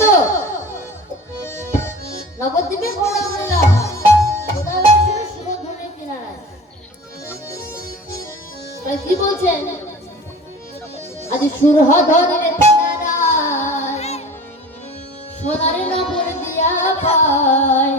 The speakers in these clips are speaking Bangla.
তো? নবদ্বীপে বড় মেলা কি বলছেন? আজ সুরহ ধরে কিনারায় সোনার নবর দিয়া পায়।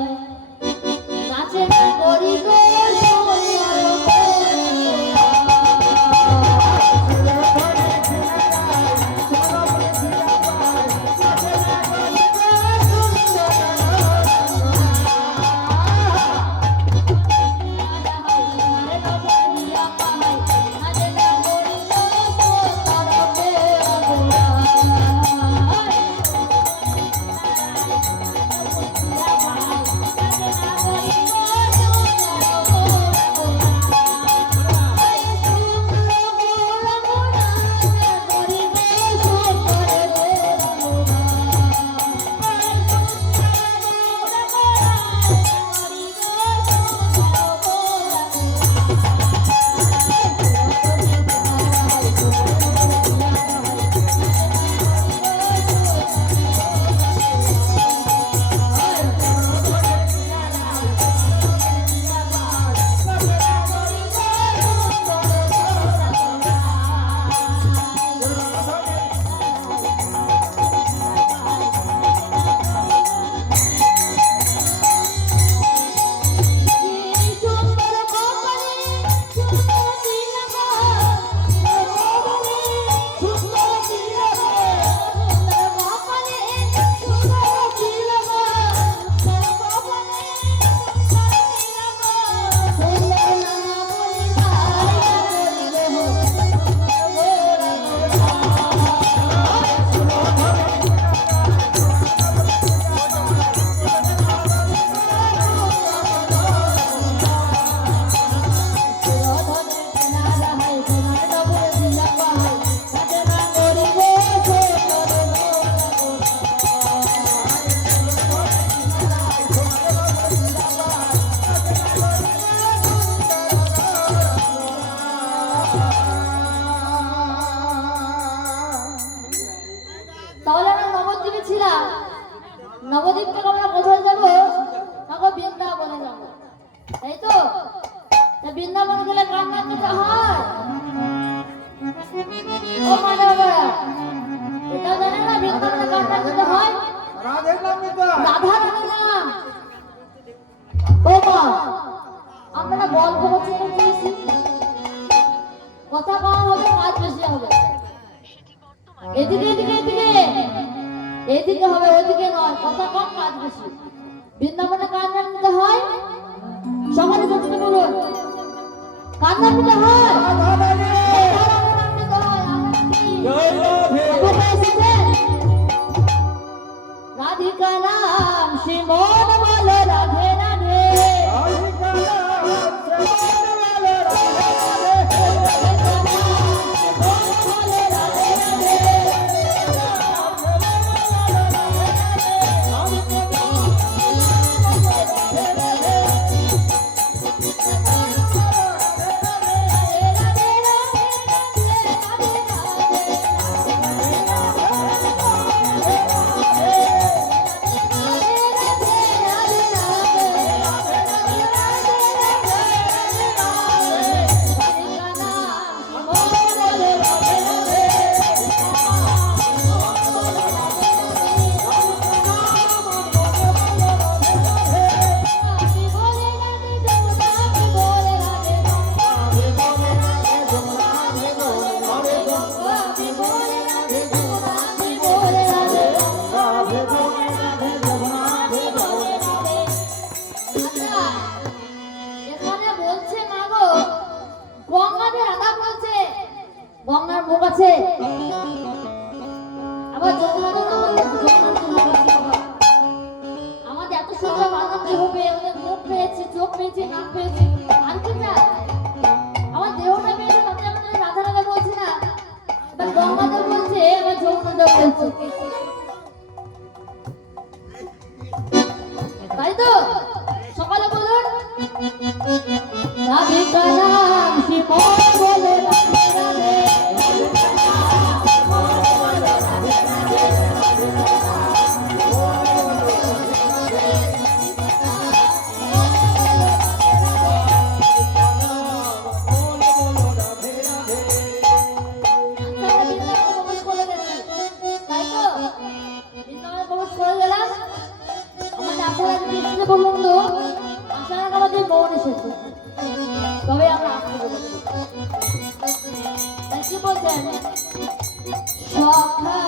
নবদ্বীপ থেকে আমরা কোথায় যাব? তখন বৃন্দাবনে যাব। তাই তো? বৃন্দাবনে গেলে গান দিতে হয়? ও মানে এটা জানে না বৃন্দাবনে গান দিতে হয়? রাধা রানী নাম। ও মা আমরা গল্প করছি না দিয়েছি কথা কম হবে কাজ বেশি হবে। এদিকে এদিকে এদিকে হবে ওদিকে নয়। কথা কম কাজ বেশি। বৃন্দাবনে কার নাম নিতে হয়? সবাই বলতে বলুন। কার নাম নিতে হয়? রাধিকা নাম নাম আমাদের এত সুন্দর মানব দেহ পেয়ে চোখ পেয়েছে, নাক পেয়েছে। আমার দেহটা আমাদের রাধা রাধা বলছে না, এবার গঙ্গাতে বলছে আবার যমুনাতে বলছে বৃষ্টিতে বলুন আসার আমাদের মন এসেছে। তবে আমরা কি বলছেন সখা